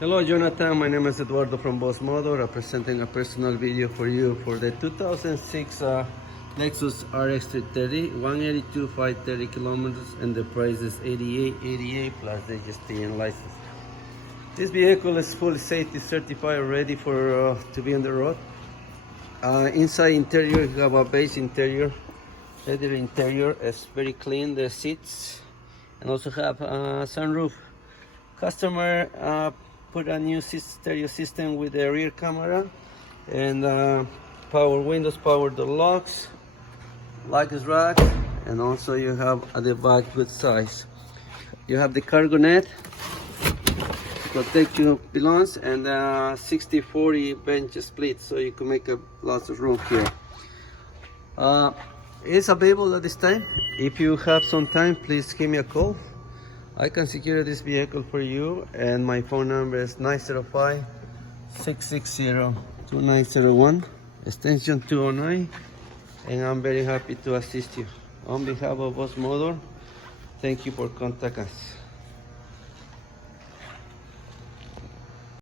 Hello Jonathan, my name is Eduardo from Boss Motor, presenting a personal video for you for the 2006 Lexus RX330, 182, 530 kilometers, and the price is 88 plus the GST and license. This vehicle is fully safety certified, ready for to be on the road. Inside interior, you have a base interior, leather interior, is very clean, the seats, and also have a sunroof. Customer put a new stereo system with the rear camera and power windows, power door locks, luggage rack, and also you have at the back good size. You have the cargo net to protect your belongings, and 60-40 bench split, so you can make lots of room here. It's available at this time. If you have some time, please give me a call. I can secure this vehicle for you, and my phone number is 905-660-2901, extension 209, and I'm very happy to assist you. On behalf of Boss Motor, thank you for contacting us.